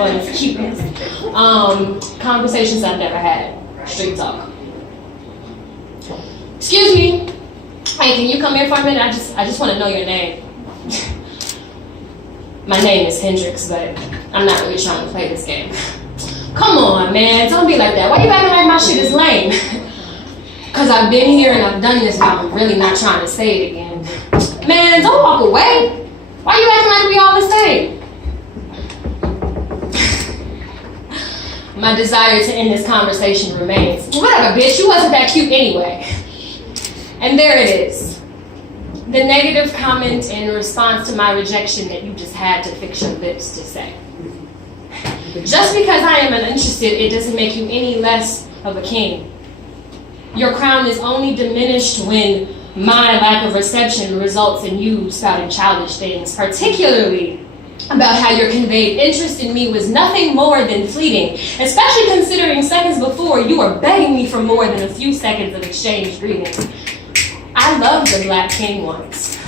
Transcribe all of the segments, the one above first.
fun, it's cuteness. Conversations I've never had. Street talk. Excuse me. Hey, can you come here for a minute? I just want to know your name. My name is Hendrix, but I'm not really trying to play this game. Come on, man, don't be like that. Why you acting like my shit is lame? Because I've been here and I've done this and I'm really not trying to say it again. Man, don't walk away. Why you acting like we all the same? My desire to end this conversation remains. Whatever, bitch, you wasn't that cute anyway. And there it is. The negative comment in response to my rejection that you just had to fix your lips to say. Just because I am uninterested, it doesn't make you any less of a king. Your crown is only diminished when my lack of reception results in you spouting childish things, particularly about how your conveyed interest in me was nothing more than fleeting, especially considering seconds before you were begging me for more than a few seconds of exchanged greetings. I loved the Black King once,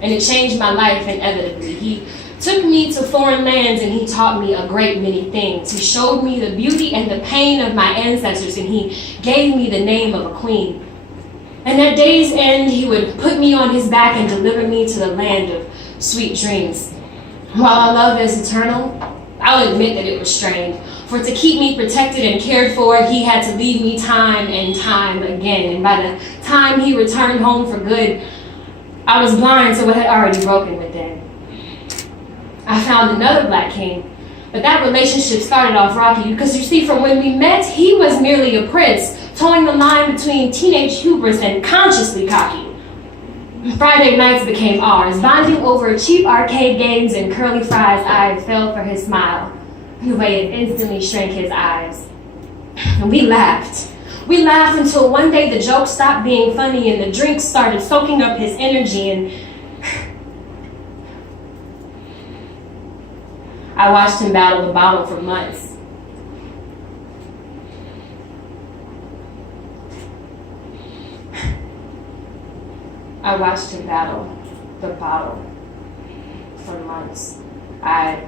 and it changed my life inevitably. He took me to foreign lands and he taught me a great many things. He showed me the beauty and the pain of my ancestors, and he gave me the name of a queen. And at day's end, he would put me on his back and deliver me to the land of sweet dreams. While our love is eternal, I'll admit that it was strained. For to keep me protected and cared for, he had to leave me time and time again. And by the time he returned home for good, I was blind to what had already broken within. I found another Black king, but that relationship started off rocky because you see, from when we met, he was merely a prince, towing the line between teenage hubris and consciously cocky. Friday nights became ours, bonding over cheap arcade games and curly fries. I fell for his smile, the way it instantly shrank his eyes. And we laughed. We laughed until one day the jokes stopped being funny and the drinks started soaking up his energy, and I watched him battle the bottle for months. I watched him battle the bottle for months. I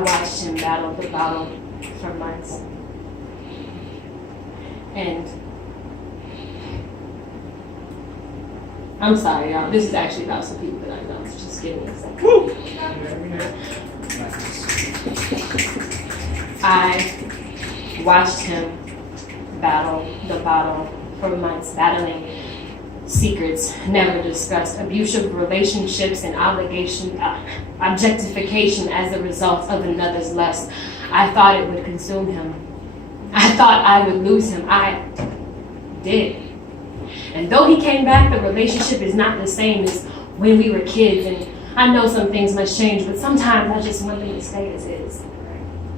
watched him battle the bottle for months. And I'm sorry, y'all. This is actually about some people that I know. So just give me a second. I watched him battle the bottle for months, battling secrets never discussed, abusive relationships and objectification as a result of another's lust. I thought it would consume him. I thought I would lose him. I did. And though he came back, the relationship is not the same as when we were kids. And I know some things must change, but sometimes I just want them to stay as is.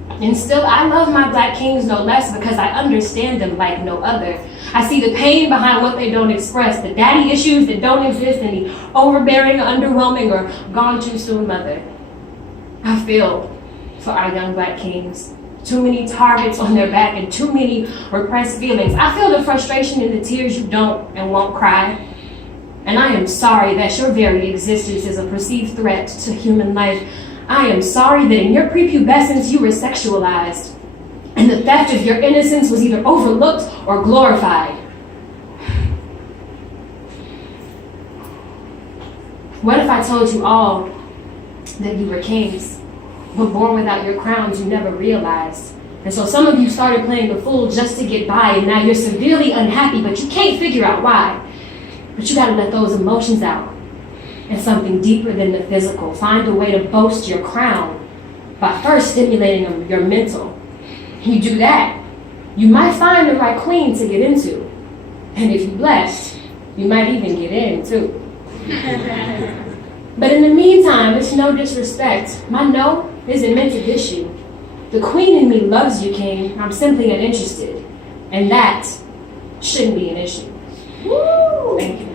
And still, I love my Black kings no less because I understand them like no other. I see the pain behind what they don't express, the daddy issues that don't exist, and the overbearing, underwhelming, or gone too soon mother. I feel for our young Black kings. Too many targets on their back and too many repressed feelings. I feel the frustration in the tears you don't and won't cry. And I am sorry that your very existence is a perceived threat to human life. I am sorry that in your prepubescence you were sexualized, and the theft of your innocence was either overlooked or glorified. What if I told you all that you were kings, but born without your crowns you never realized? And so some of you started playing the fool just to get by, and now you're severely unhappy, but you can't figure out why. But you gotta let those emotions out. And something deeper than the physical. Find a way to boast your crown by first stimulating your mental. You do that, you might find the right queen to get into. And if you're blessed, you might even get in too. But in the meantime, it's no disrespect. My no isn't meant to dish you. The queen in me loves you, king. I'm simply uninterested. And that shouldn't be an issue. Woo! Thank you.